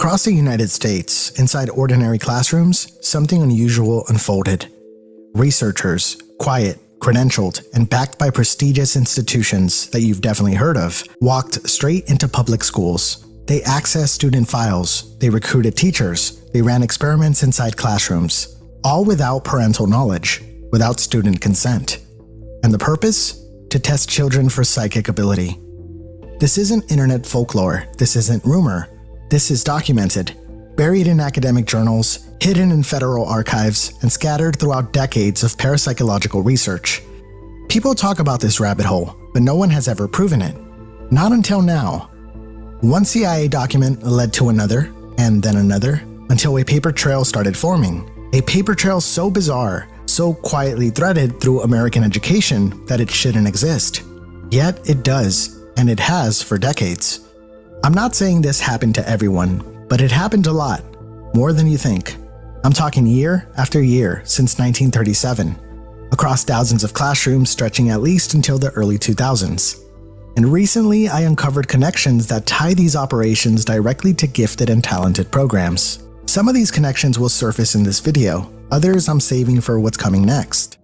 Across the United States, inside ordinary classrooms, something unusual unfolded. Researchers, quiet, credentialed, and backed by prestigious institutions that you've definitely heard of, walked straight into public schools. They accessed student files, they recruited teachers, they ran experiments inside classrooms, all without parental knowledge, without student consent. And the purpose? To test children for psychic ability. This isn't internet folklore, this isn't rumor. This is documented, buried in academic journals, hidden in federal archives, and scattered throughout decades of parapsychological research. People talk about this rabbit hole, but no one has ever proven it. Not until now. One CIA document led to another, and then another, until a paper trail started forming. A paper trail so bizarre, so quietly threaded through American education that it shouldn't exist. Yet it does, and it has for decades. I'm not saying this happened to everyone, but it happened a lot, more than you think. I'm talking year after year since 1937, across thousands of classrooms stretching at least until the early 2000s. And recently I uncovered connections that tie these operations directly to gifted and talented programs. Some of these connections will surface in this video, others I'm saving for what's coming next.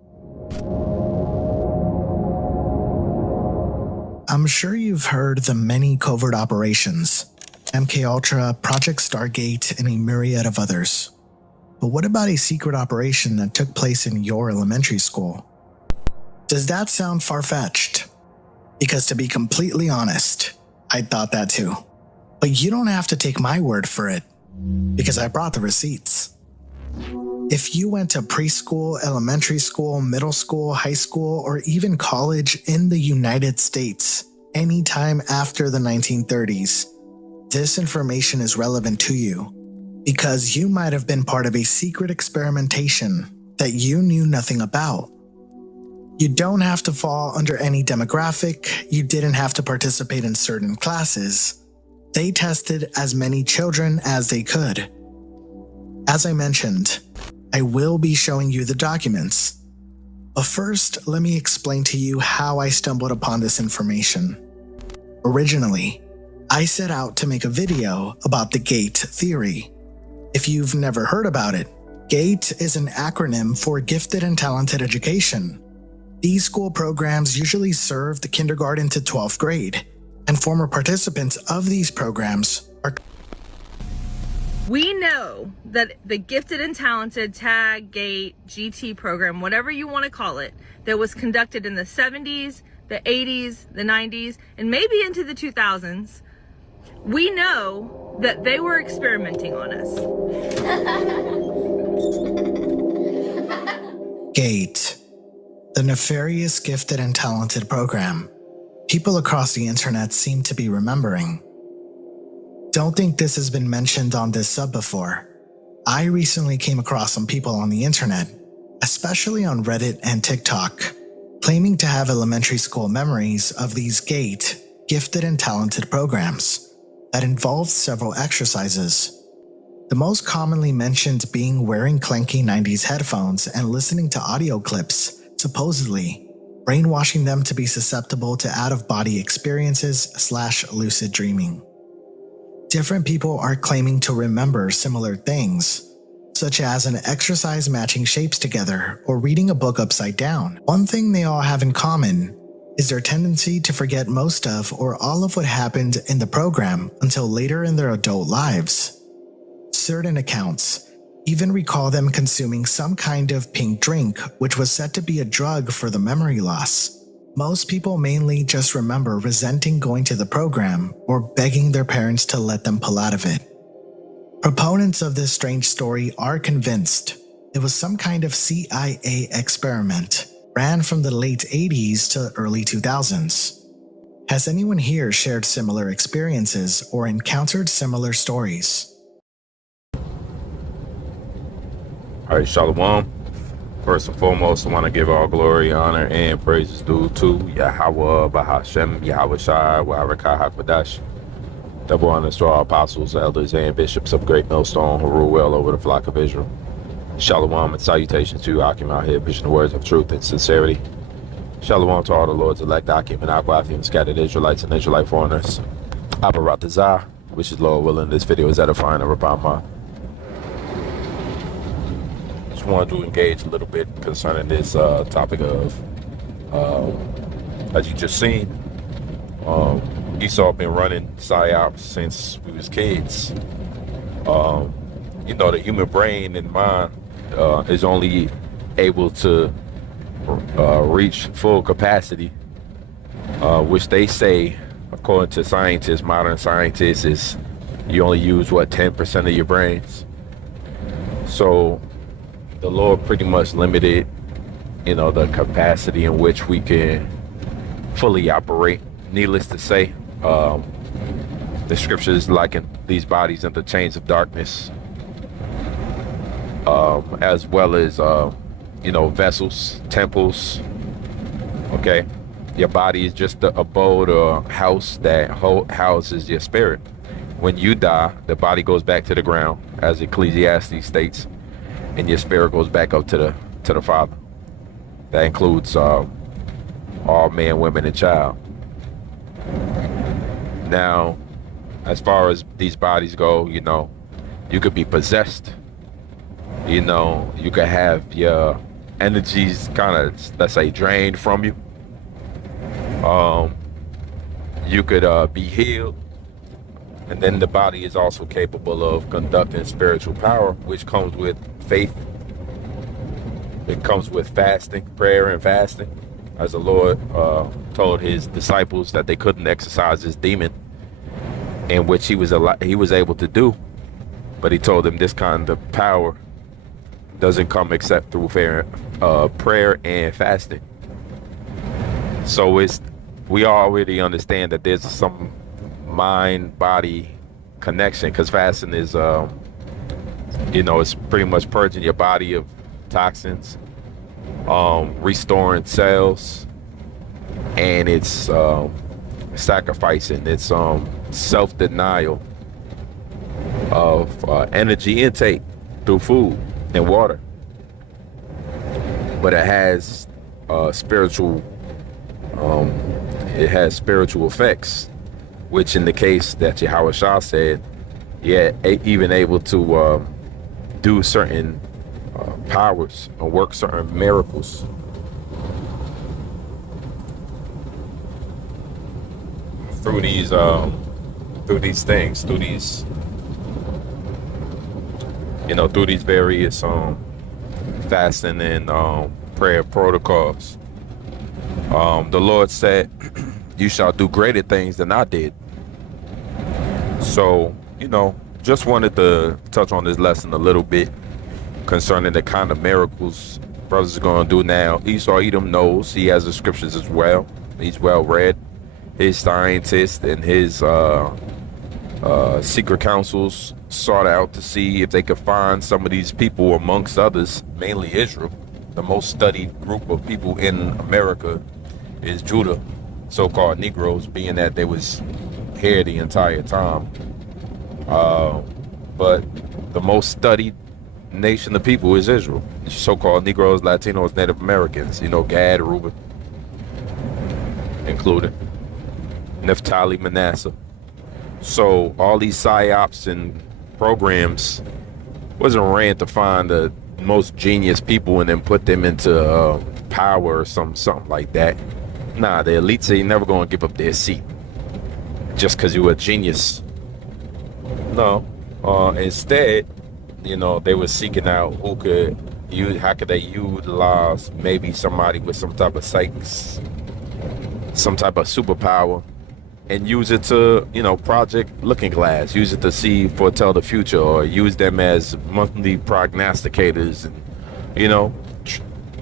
I'm sure you've heard the many covert operations, MKUltra, Project Stargate, and a myriad of others. But what about a secret operation that took place in your elementary school? Does that sound far-fetched? Because to be completely honest, I thought that too. But you don't have to take my word for it, because I brought the receipts. If you went to preschool, elementary school, middle school, high school, or even college in the United States anytime after the 1930s, this information is relevant to you because you might have been part of a secret experimentation that you knew nothing about. You don't have to fall under any demographic, you didn't have to participate in certain classes. They tested as many children as they could. As I mentioned, I will be showing you the documents. But first, let me explain to you how I stumbled upon this information. Originally, I set out to make a video about the GATE theory. If you've never heard about it, GATE is an acronym for Gifted and Talented Education. These school programs usually serve the kindergarten to 12th grade, and former participants of these programs are. We know that the Gifted and Talented TAG, GATE, GT program, whatever you want to call it, that was conducted in the 70s, the 80s, the 90s, and maybe into the 2000s, we know that they were experimenting on us. GATE, the nefarious Gifted and Talented program. People across the internet seem to be remembering. Don't think this has been mentioned on this sub before. I recently came across some people on the internet, especially on Reddit and TikTok, claiming to have elementary school memories of these GATE, Gifted and Talented programs, that involved several exercises. The most commonly mentioned being wearing clanky 90s headphones and listening to audio clips, supposedly brainwashing them to be susceptible to out-of-body experiences / lucid dreaming. Different people are claiming to remember similar things, such as an exercise matching shapes together or reading a book upside down. One thing they all have in common is their tendency to forget most of or all of what happened in the program until later in their adult lives. Certain accounts even recall them consuming some kind of pink drink, which was said to be a drug for the memory loss. Most people mainly just remember resenting going to the program or begging their parents to let them pull out of it. Proponents of this strange story are convinced it was some kind of CIA experiment, ran from the late 80s to early 2000s. Has anyone here shared similar experiences or encountered similar stories? All right, Shalom. First and foremost, I want to give all glory, honor, and praises due to Yahweh, Bahashem, Yahweh Shai, Waharakah HaKodash. Double honors to all apostles, elders, and bishops of Great Millstone who rule well over the flock of Israel. Shalom and salutations to you, Akim, out here preaching the words of truth and sincerity. Shalom to all the Lord's elect, Akim and Aquafium, scattered Israelites and Israelite foreigners. Abaratazah, which is Lord willing, this video is edifying and upon my. Just wanted to engage a little bit concerning this topic of, as you just seen, Esau been running psyops since we was kids. The human brain and mind is only able to reach full capacity, which they say, according to scientists, modern scientists, is you only use 10% of your brains. So the Lord pretty much limited, the capacity in which we can fully operate. Needless to say, the scriptures liken these bodies into chains of darkness, as well as vessels, temples. Okay, your body is just the abode or house that houses your spirit. When you die, the body goes back to the ground, as Ecclesiastes states, and your spirit goes back up to the Father. That includes all men, women, and child. Now, as far as these bodies go, you could be possessed. You could have your energies kind of, let's say, drained from you. You could be healed. And then the body is also capable of conducting spiritual power, which comes with faith. It comes with fasting, prayer and fasting. As the Lord told his disciples that they couldn't exorcise this demon, in which he was able to do. But he told them this kind of power doesn't come except through prayer and fasting. So we already understand that there's some mind-body connection, because fasting is, it's pretty much purging your body of toxins, restoring cells, and it's sacrificing, it's self-denial of energy intake through food and water. But it has spiritual effects, which in the case that Yahweh Shah said, even able to do certain powers or work certain miracles. Through these things, through these various fasting and prayer protocols. The Lord said, "You shall do greater things than I did." So, just wanted to touch on this lesson a little bit concerning the kind of miracles brothers are going to do now. Esau Edom knows, he has the scriptures as well. He's well read. His scientists and his secret councils sought out to see if they could find some of these people, amongst others, mainly Israel. The most studied group of people in America is Judah, so-called Negroes, being that they was here the entire time. But the most studied nation of people is Israel. So-called Negroes, Latinos, Native Americans, Gad, Reuben included, Naphtali, Manasseh. So all these psyops and programs wasn't ran to find the most genius people and then put them into power or something like that. Nah, the elites ain't never gonna give up their seat just because you're a genius. No, instead, they were seeking out how could they utilize maybe somebody with some type of some type of superpower, and use it to, Project Looking Glass, use it to foretell the future, or use them as monthly prognosticators, and,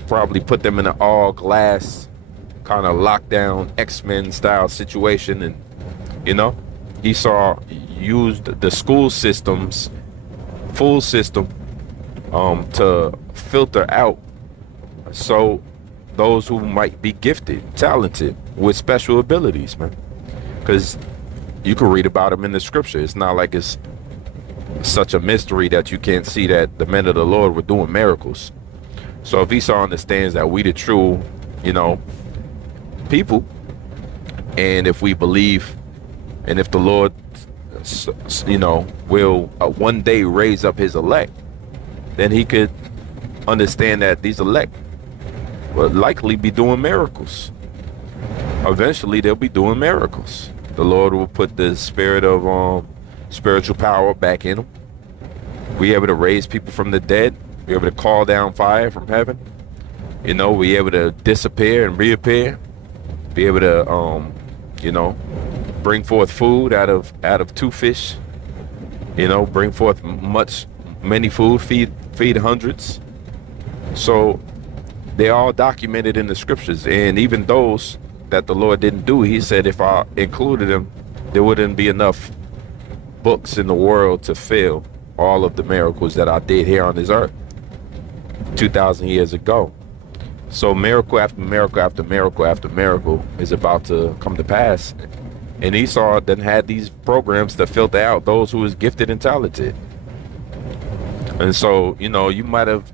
probably put them in an all glass kind of lockdown X-Men style situation. And, Esau used the school system's full system to filter out those who might be gifted, talented, with special abilities, man. Because you can read about them in the scripture. It's not like it's such a mystery that you can't see that the men of the Lord were doing miracles. So if Esau understands that we the true, people, and if we believe, and if the Lord will one day raise up his elect, then he could understand that these elect will likely be doing miracles. Eventually, they'll be doing miracles. The Lord will put the spirit of spiritual power back in them. Be able to raise people from the dead. Be able to call down fire from heaven. Be able to disappear and reappear. Be able to, bring forth food out of 2 fish. Bring forth many food, feed hundreds. So they're all documented in the scriptures, and even those that the Lord didn't do, he said if I included them, there wouldn't be enough books in the world to fill all of the miracles that I did here on this earth 2,000 years ago. So miracle after miracle after miracle after miracle is about to come to pass. And Esau then had these programs to filter out those who is gifted and talented. And so, you might have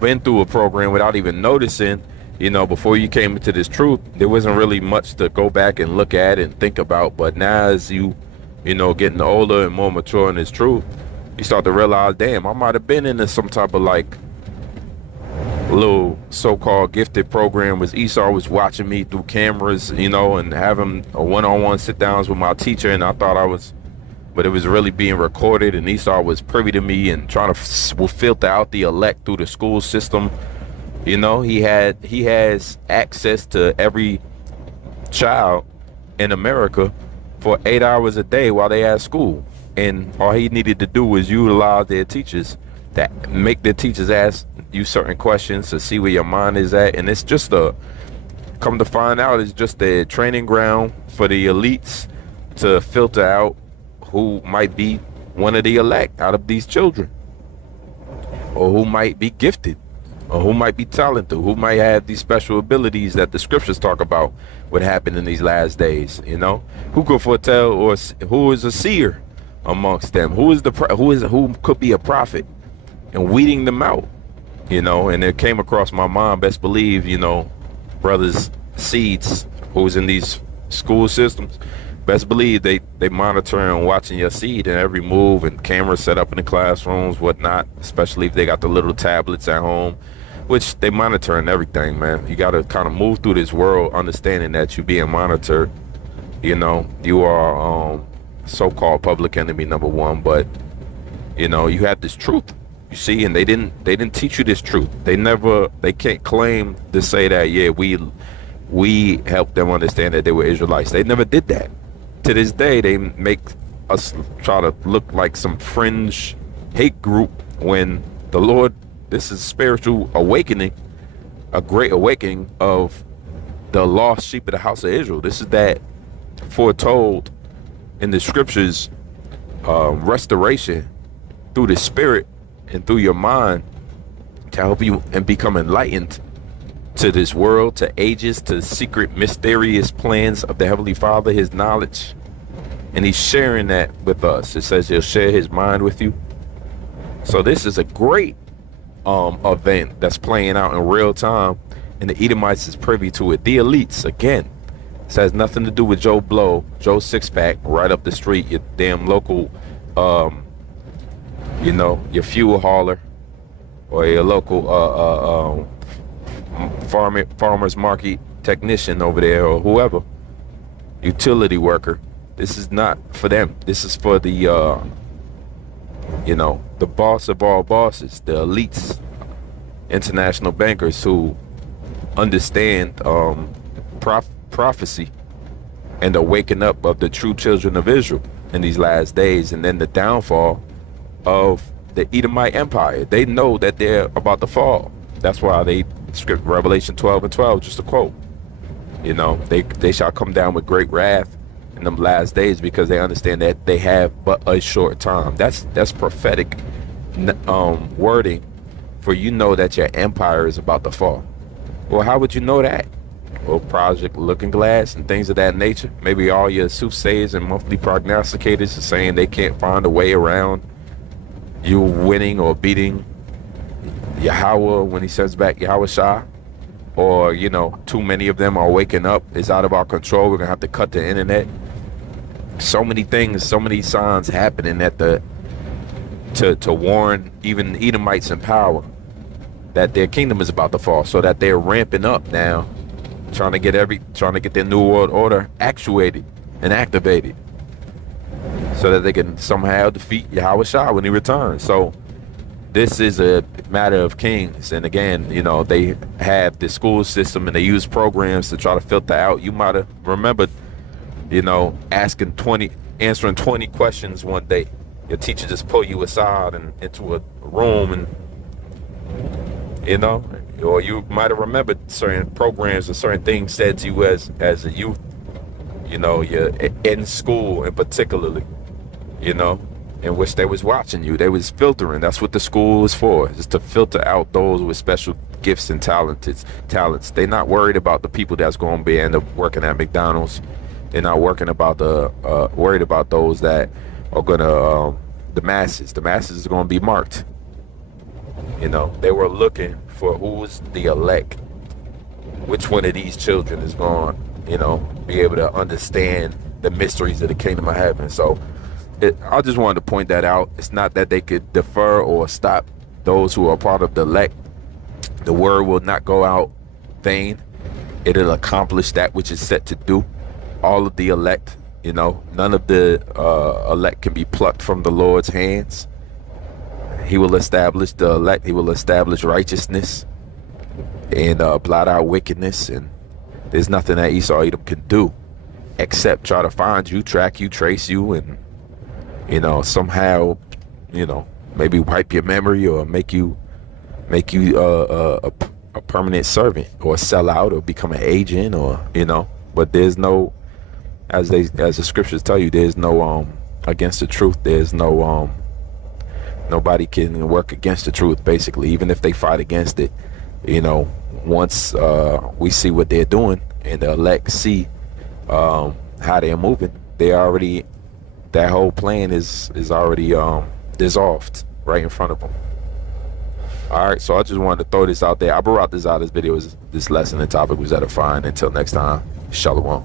been through a program without even noticing, before you came into this truth, there wasn't really much to go back and look at and think about. But now as you getting older and more mature in this truth, you start to realize, damn, I might have been in some type of little so-called gifted program was Esau was watching me through cameras, and having a one-on-one sit-downs with my teacher, and I thought but it was really being recorded, and Esau was privy to me and trying to filter out the elect through the school system. He has access to every child in America for 8 hours a day while they at school, and all he needed to do was utilize their teachers, that make their teachers ask you certain questions to see where your mind is at. And it's just come to find out, it's just a training ground for the elites to filter out who might be one of the elect out of these children, or who might be gifted, or who might be talented, who might have these special abilities that the scriptures talk about would happen in these last days. Who could foretell, or who is a seer amongst them, who could be a prophet, and weeding them out. And it came across my mind, best believe, brothers, seeds who's in these school systems, best believe they monitor and watching your seed and every move, and cameras set up in the classrooms, whatnot, especially if they got the little tablets at home, which they monitoring everything, man. You got to kind of move through this world understanding that you're being monitored. You are so-called public enemy number one, but you have this truth. You see, and they didn't teach you this truth. They can't claim to say that, yeah, we helped them understand that they were Israelites. They never did that. To this day, they make us try to look like some fringe hate group, when the Lord, this is spiritual awakening, a great awakening of the lost sheep of the house of Israel. This is that foretold in the scriptures, restoration through the spirit and through your mind, to help you and become enlightened to this world, to ages, to secret mysterious plans of the Heavenly Father, his knowledge. And he's sharing that with us. It says he'll share his mind with you. So this is a great event that's playing out in real time, and the Edomites is privy to it. The elites, again, this has nothing to do with Joe Blow, Joe Sixpack right up the street, your damn local your fuel hauler, or your local farmer's market technician over there, or whoever, utility worker. This is not for them. This is for the the boss of all bosses, the elites, international bankers who understand prophecy and the waking up of the true children of Israel in these last days, and then the downfall of the Edomite Empire. They know that they're about to fall. That's why they script Revelation 12:12, just a quote. They shall come down with great wrath in them last days, because they understand that they have but a short time. That's prophetic wording for that your empire is about to fall. Well, how would you know that? Well, Project Looking Glass and things of that nature. Maybe all your soothsayers and monthly prognosticators are saying they can't find a way around you winning or beating Yahweh when he sends back Yahweh Shah, or too many of them are waking up. It's out of our control. We're gonna have to cut the internet. So many things, so many signs happening at the to warn even Edomites in power that their kingdom is about to fall, so that they're ramping up now, trying to get their new world order actuated and activated, so that they can somehow defeat Yahweh Shai when he returns. So this is a matter of kings. And again, they have the school system and they use programs to try to filter out. You might have remembered, answering 20 questions one day. Your teacher just pull you aside and into a room, and or you might have remembered certain programs or certain things said to you as a youth. You're in school, and particularly, in which they was watching you. They was filtering. That's what the school is for, is to filter out those with special gifts and talents. They're not worried about the people that's going to end up working at McDonald's. They're not worried about those that are going to, the masses. The masses is going to be marked. They were looking for who's the elect. Which one of these children is going to, be able to understand the mysteries of the kingdom of heaven. So I just wanted to point that out. It's not that they could defer or stop those who are part of the elect. The word will not go out vain. It'll accomplish that which is set to do. All of the elect, none of the elect can be plucked from the Lord's hands. He will establish the elect. He will establish righteousness and blot out wickedness. And there's nothing that Esau Edom can do except try to find you, track you, trace you, and somehow, maybe wipe your memory or make you a permanent servant, or sell out, or become an agent, or But there's no, as the scriptures tell you, there's no against the truth. There's no nobody can work against the truth. Basically, even if they fight against it, once we see what they're doing and the elect see how they're moving, that whole plan is already dissolved right in front of them. All right, so I just wanted to throw this out there. I brought this out. This video, this lesson and topic was edifying. Until next time, shalom.